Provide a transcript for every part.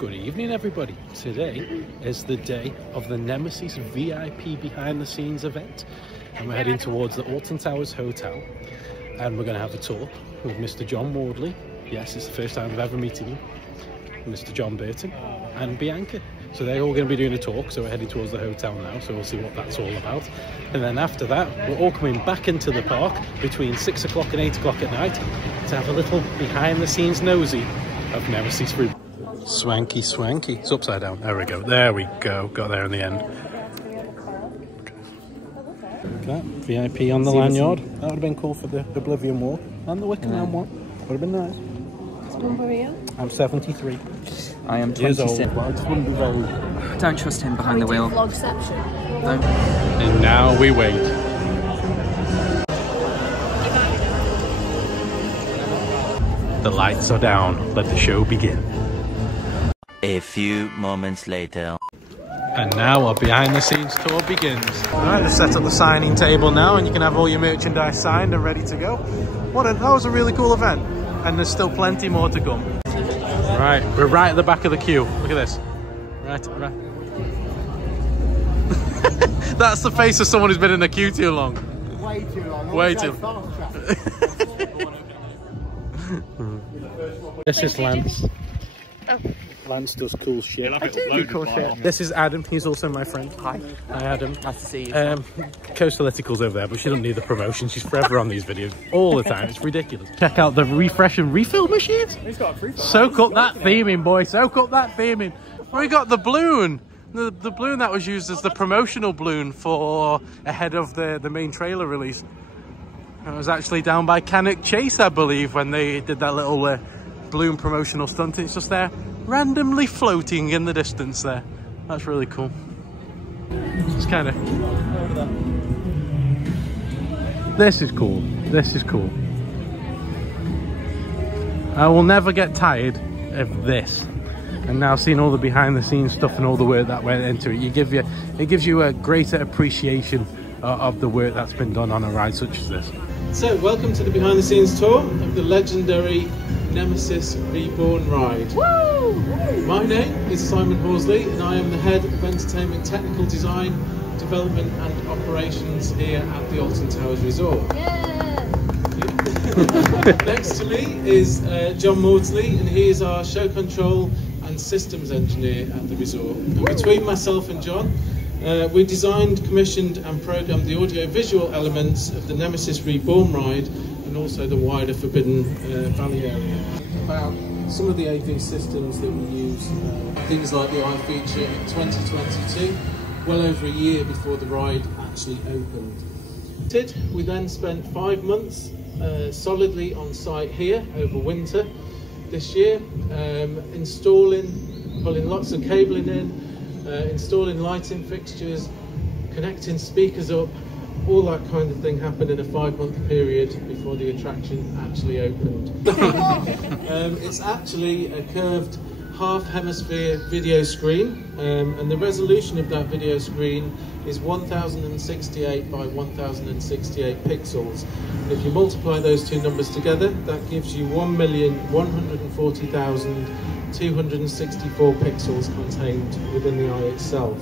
Good evening everybody. Today is the day of the Nemesis VIP behind the scenes event and we're heading towards the Alton Towers Hotel and we're going to have a talk with Mr. John Wardley. Yes, it's the first time I've ever meeting him. Mr. John Burton and Bianca. So they're all going to be doing a talk, so we're heading towards the hotel now, so we'll see what that's all about. And then after that, we're all coming back into the park between 6 o'clock and 8 o'clock at night to have a little behind the scenes nosy of Nemesis Room. Swanky, swanky. It's upside down. There we go. There we go. Got there in the end. Look at that. VIP on the lanyard. That would have been cool for the Oblivion Walk. And the Wickham one. Would have been nice. I'm 73. I am 26. Well, I just wouldn't be very... Don't trust him behind the wheel. Vlogception. No. And now we wait. The lights are down. Let the show begin. A few moments later. And now our behind the scenes tour begins. Alright, let's set up the signing table now and you can have all your merchandise signed and ready to go. That was a really cool event. And there's still plenty more to come. Right, we're right at the back of the queue. Look at this. Right. That's the face of someone who's been in the queue too long. Way too long. Way too long. This is Lance. Oh. Lance does cool shit. I do cool shit. This is Adam. He's also my friend. Hi. Hi, Adam. Nice to see you. Coastalytical's over there, but she doesn't need the promotion. She's forever on these videos all the time. It's ridiculous. Check out the refresh and refill machines. He's got a free phone. Soak up that theming, boy. Soak up that theming. We got the balloon. The balloon that was used as the promotional balloon for ahead of the main trailer release. It was actually down by Cannock Chase, I believe, when they did that little balloon promotional stunt. It's just there, randomly floating in the distance there. That's really cool. It's kind of... This is cool. This is cool. I will never get tired of this. And now seeing all the behind the scenes stuff and all the work that went into it, it gives you a greater appreciation of the work that's been done on a ride such as this. So welcome to the behind the scenes tour of the legendary Nemesis Reborn ride. Woo! My name is Simon Horsley and I am the head of entertainment technical design, development and operations here at the Alton Towers Resort. Yeah. Next to me is John Maudsley and he is our show control and systems engineer at the resort. And between myself and John, we designed, commissioned and programmed the audio-visual elements of the Nemesis Reborn ride and also the wider Forbidden Valley area. About some of the AV systems that we use, things like the iFeature in 2022, well over a year before the ride actually opened. We then spent 5 months solidly on site here over winter this year, pulling lots of cabling in, installing lighting fixtures, connecting speakers up, all that kind of thing happened in a 5-month period before the attraction actually opened. It's actually a curved half hemisphere video screen and the resolution of that video screen is 1068 by 1068 pixels. And if you multiply those two numbers together, that gives you 1,140,264 pixels contained within the eye itself.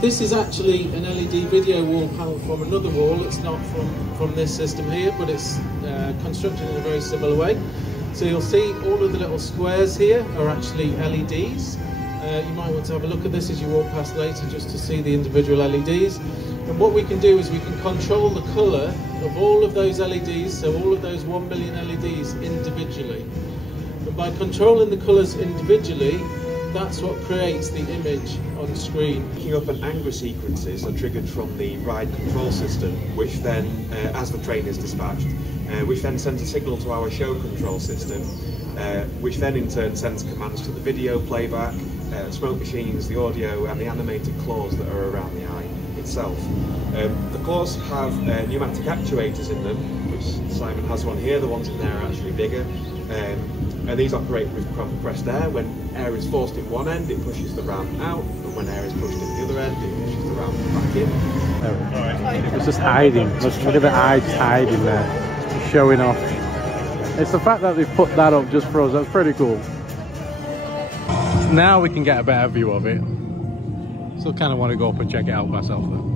This is actually an LED video wall panel from another wall. It's not from this system here, but it's constructed in a very similar way. So you'll see all of the little squares here are actually LEDs. You might want to have a look at this as you walk past later just to see the individual LEDs. And what we can do is we can control the colour of all of those LEDs, so all of those 1 million LEDs individually. And by controlling the colours individually, that's what creates the image on screen. Picking up and anger sequences are triggered from the ride control system, which then, as the train is dispatched, which then sends a signal to our show control system, which then in turn sends commands to the video playback, smoke machines, the audio and the animated claws that are around the eye itself. The claws have pneumatic actuators in them, which Simon has one here. The ones in there are actually bigger. And these operate with compressed air. When air is forced in one end, it pushes the ram out, and when air is pushed in the other end, it pushes the ram back in. It was just hiding. Look at the eye just hiding there, just showing off. It's the fact that they've put that up just for us, that's pretty cool. now we can get a better view of it. Still kind of want to go up and check it out myself though.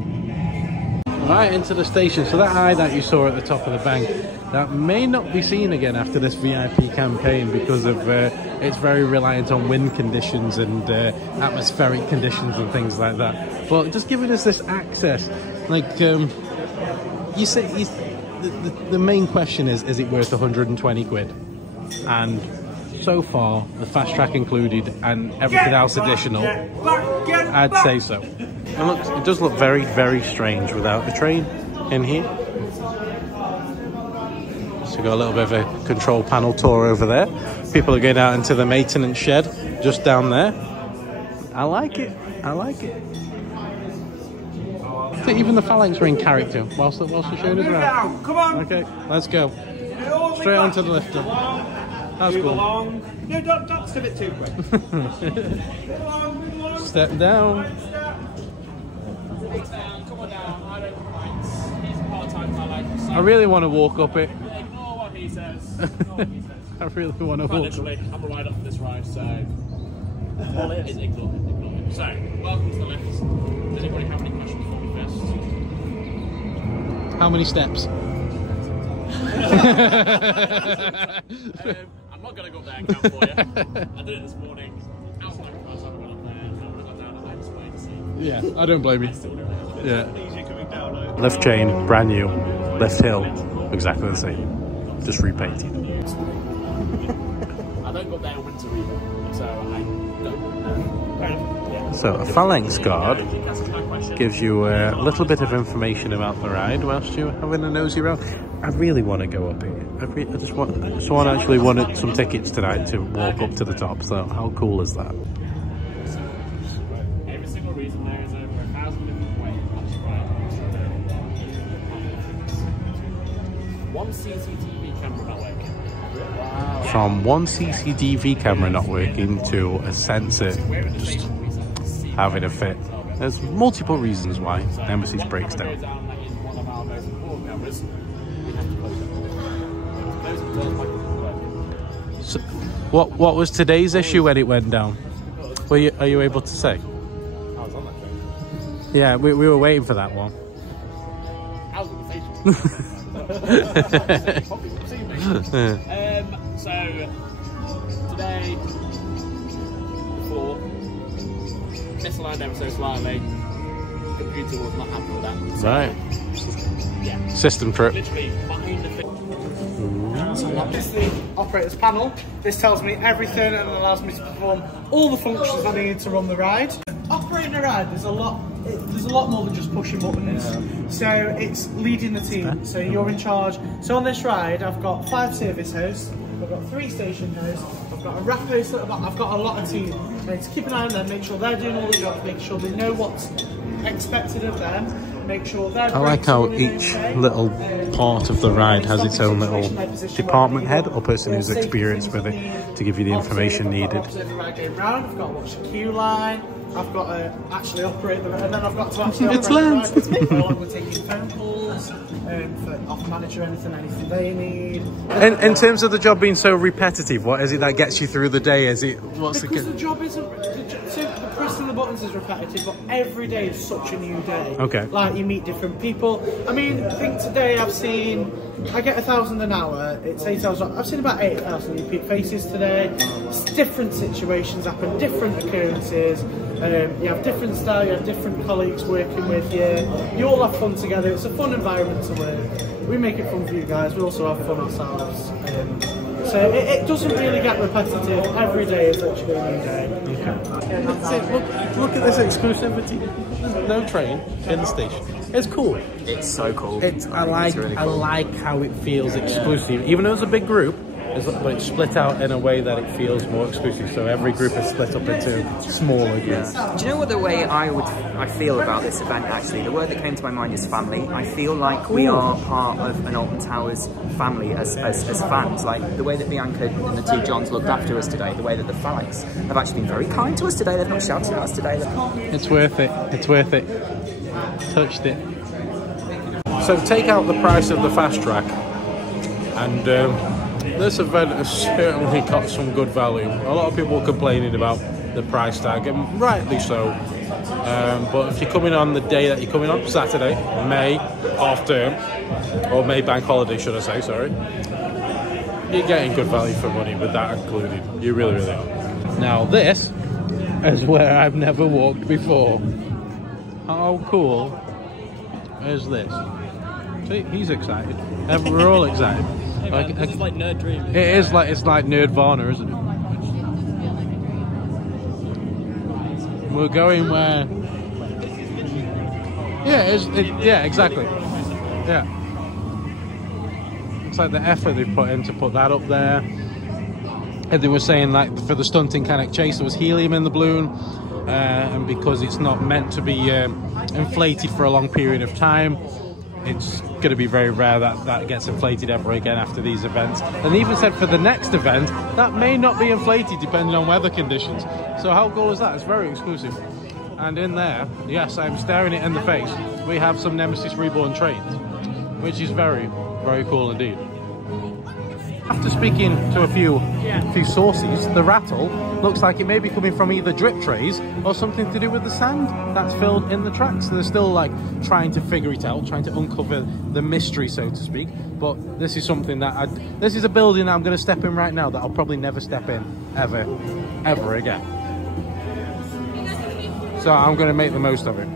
Right into the station. So that eye that you saw at the top of the bank, that may not be seen again after this VIP campaign because of it's very reliant on wind conditions and atmospheric conditions and things like that. But just giving us this access, like you say, the main question is it worth 120 quid? And so far, the fast track included and everything else additional, I'd say so. It does look very, very strange without the train in here. So we've got a little bit of a control panel tour over there. People are going out into the maintenance shed just down there. I like it. I like it. So even the phalanx are in character whilst they're showing us around. Come on. Okay, let's go. Straight onto the lifter. That's cool. No, don't step it too quick. Step down. I really want to walk up it. Ignore what he says. I really want to walk literally, I'm a ride up for this ride, so all it is ignore him. So, welcome to the lift. Does anybody have any questions for me first? How many steps? I'm not going to go up there and count for you. I did it this morning. Outside of class, I went up there and I got down and I was waiting to see. Yeah, I don't blame you. Yeah. Lift chain, brand new. Lift hill, exactly the same. Just repainted. I don't go up there in winter either, so I don't know. So a phalanx guard gives you a little bit of information about the ride whilst you're having a nosy around. I really want to go up it. I just want actually wanted some tickets tonight to walk up to the top. So how cool is that? Every single reason there is over 1,000 different ways on this ride. One CCTV camera not working. Wow. From one CCTV camera not working to a sensor just having a fit. There's multiple reasons why Nemesis breaks down. So, what was today's issue when it went down? Are you able to say? I was on that train. Yeah, we were waiting for that one. I was on the station. So today, before misaligned ever so slightly, computer was not happy with that. So, right. Yeah. System trip. Literally behind the thing. This is the operator's panel. This tells me everything and allows me to perform all the functions I need to run the ride. Operating a ride, there's a lot more than just pushing buttons. Yeah. So it's leading the team. So you're in charge. So on this ride, I've got 5 service hosts, I've got 3 station hosts, I've got a wrap host, I've got a lot of team. I need to keep an eye on them, make sure they're doing all the jobs, make sure they know what's expected of them. Make sure they're I like how each little part of the ride has its own little department head or person who's experienced with it to give you the information needed. I've got to watch the queue line, I've got to actually operate the ride, and then I've got to actually operate the ride. Along with taking phone calls for off manager, anything they need. In terms of the job being so repetitive, what is it that gets you through the day? Is it because the job isn't. So the pressing the buttons is repetitive, but every day is such a new day. Okay. Like you meet different people. I mean, I think today I get 1,000 an hour. It's 8 hours. I've seen about 8,000 new faces today. It's different situations happen, different occurrences. You have different style, you have different colleagues working with you. You all have fun together. It's a fun environment to work. We make it fun for you guys. We also have fun ourselves. So it doesn't really get repetitive. Every day is actually a new day. Okay. Look at this exclusivity. There's no train in the station. It's cool. It's so cool. I like how it feels exclusive. Even though it's a big group, but it's split out in a way that it feels more exclusive. So every group is split up into smaller groups. Do you know what the way I feel about this event actually? The word that came to my mind is family. I feel like we are part of an Alton Towers family as fans. Like the way that Bianca and the 2 Johns looked after us today, the way that the Phalanx have actually been very kind to us today. They've not shouted at us today. It's worth it. It's worth it. Touched it. So take out the price of the fast track and this event has certainly got some good value. A lot of people complaining about the price tag, and rightly so. But if you're coming on the day that you're coming on, Saturday, May, half term, or May bank holiday, should I say, sorry, you're getting good value for money with that included. You really, really are. Now this is where I've never walked before. How cool is this? See, he's excited. We're all excited. Hey man, this is like Nerd Dream. It's like Nerdvana, isn't it? We're going where? Yeah, yeah, exactly. Yeah. It's like the effort they've put in to put that up there. And they were saying, like, for the stunting Canuck Chase, there was helium in the balloon, and because it's not meant to be inflated for a long period of time, it's going to be very rare that gets inflated ever again after these events. And they even said for the next event, that may not be inflated depending on weather conditions. So how cool is that? It's very exclusive. And in there, yes, I'm staring it in the face, we have some Nemesis Reborn trains, which is very, very cool indeed. After speaking to a few sources, the rattle looks like it may be coming from either drip trays or something to do with the sand that's filled in the tracks. So they're still like trying to figure it out, trying to uncover the mystery, so to speak. But this is something that this is a building that I'm going to step in right now that I'll probably never step in ever again. So I'm going to make the most of it.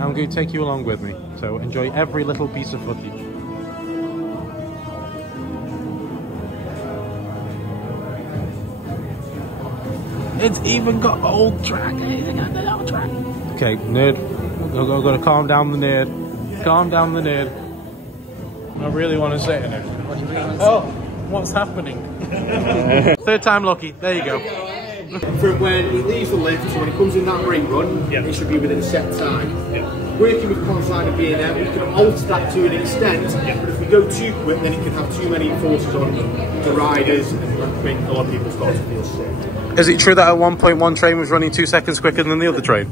I'm going to take you along with me. So enjoy every little piece of footage. It's even got old track. It's got the old track. Okay, nerd. I've got to calm down the nerd. Calm down the nerd. I really want to say it. Oh, what's happening? Third time lucky. There you go. From when he leaves the lift to when he comes in that brake run, it should be within a set time. Working with consign and B&M, we can alter that to an extent, but if we go too quick, then it can have too many forces on the riders, and I think a lot of people start to feel sick. Is it true that at one point one train was running 2 seconds quicker than the other train?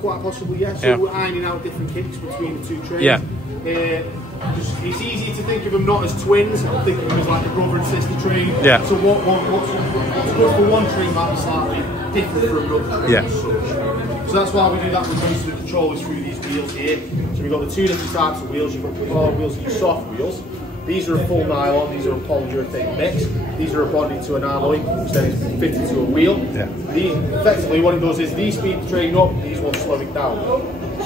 Quite possibly, yes. So we're ironing out different kicks between the two trains. Yeah. It's easy to think of them not as twins, I think of them as like a brother and sister train. Yeah. So what's good for one train might be slightly different from another. Yeah. So that's why we do that with most of the controllers through these wheels here. So we've got the two different types of wheels. You've got the hard wheels and your soft wheels. These are a full nylon, these are a polyurethane mix. These are a body to an alloy, which then is fitted to a wheel. Yeah. Effectively what it does is these speed the train up, these ones slow it down.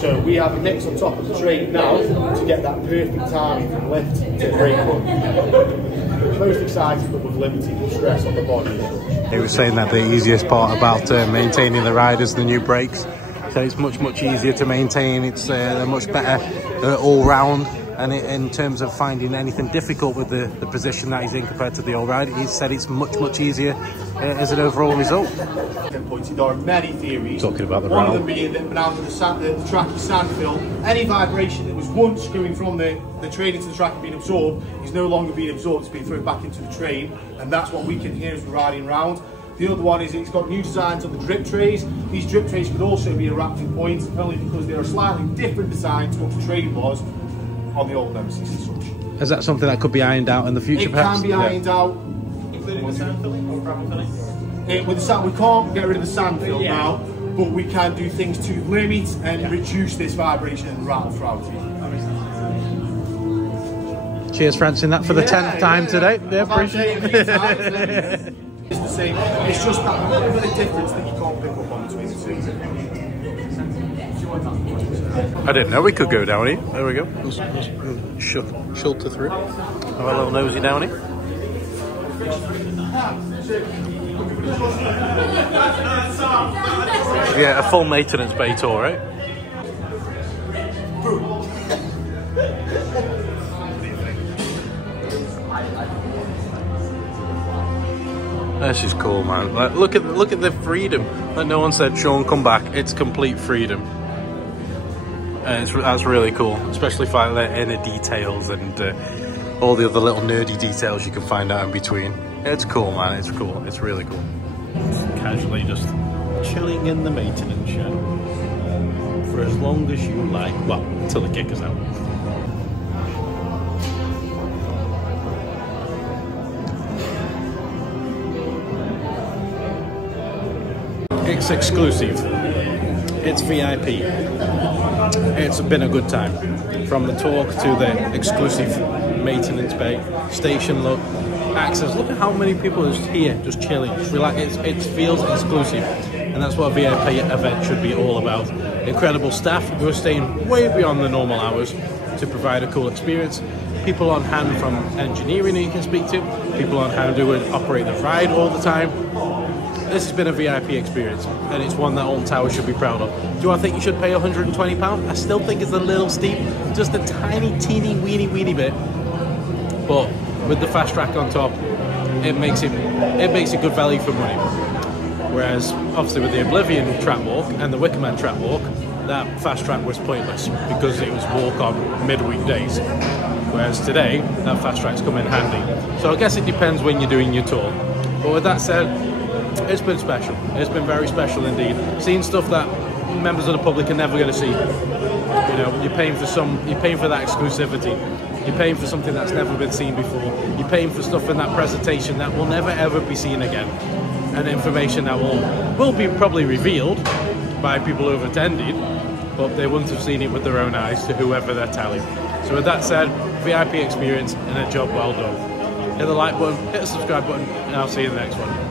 So we have a mix on top of the train now to get that perfect timing from lift to brake run. Most exciting, but with limited stress on the body. He was saying that the easiest part about maintaining the riders, the new brakes, so it's much easier to maintain. It's they're much better all round. And in terms of finding anything difficult with the position that he's in compared to the old ride, he said it's much easier as an overall result. There are many theories. Talking about the one of them being that now that the track is sand filled, any vibration that was once going from the train into the track and being absorbed is no longer being absorbed, it's being thrown back into the train, and that's what we can hear as we're riding around. The other one is it's got new designs on the drip trays. These drip trays could also be a wrapping point, only because they're a slightly different design to what the train was on the old Nemesis and such. Is that something that could be ironed out in the future? It can be ironed out. Including the sand filling or gravel filling? With the sand, we can't get rid of the sand fill now, but we can do things to limit and reduce this vibration and rattle throughout it. Cheers, Francine, that for the 10th time today. Yeah, appreciate it. It's the same. It's just that little bit of difference that you can't pick up on between the two. I didn't know we could go down here. There we go. Shulter through. Have a little nosy down here. Yeah, a full maintenance bay tour, right? This is cool, man. Like, look at the freedom. Like no one said, Sean, come back. It's complete freedom. That's really cool, especially for the inner details and all the other little nerdy details you can find out in between. It's cool, man. It's cool. It's really cool. Casually just chilling in the maintenance shed for as long as you like. Well, until the kick is out. It's exclusive. It's VIP. It's been a good time. From the talk to the exclusive maintenance bay, station look, access. Look at how many people are just here, just chilling, just relax. It feels exclusive, and that's what a VIP event should be all about. Incredible staff who are staying way beyond the normal hours to provide a cool experience. People on hand from engineering who you can speak to. People on hand who would operate the ride all the time. This has been a VIP experience, and it's one that Alton Towers should be proud of. Do I think you should pay £120? I still think it's a little steep, just a tiny, teeny, weeny bit. But with the fast track on top, it makes it good value for money. Whereas, obviously, with the Oblivion track walk and the Wickerman track walk, that fast track was pointless because it was walk on midweekdays. Whereas today, that fast track's come in handy. So I guess it depends when you're doing your tour. But with that said, it's been special. It's been very special indeed. Seeing stuff that members of the public are never going to see. You know, you're paying for that exclusivity. You're paying for something that's never been seen before. You're paying for stuff in that presentation that will never ever be seen again, and information that will be probably revealed by people who have attended, but they wouldn't have seen it with their own eyes to whoever they're telling. So with that said, VIP experience and a job well done. Hit the like button, hit the subscribe button, and I'll see you in the next one.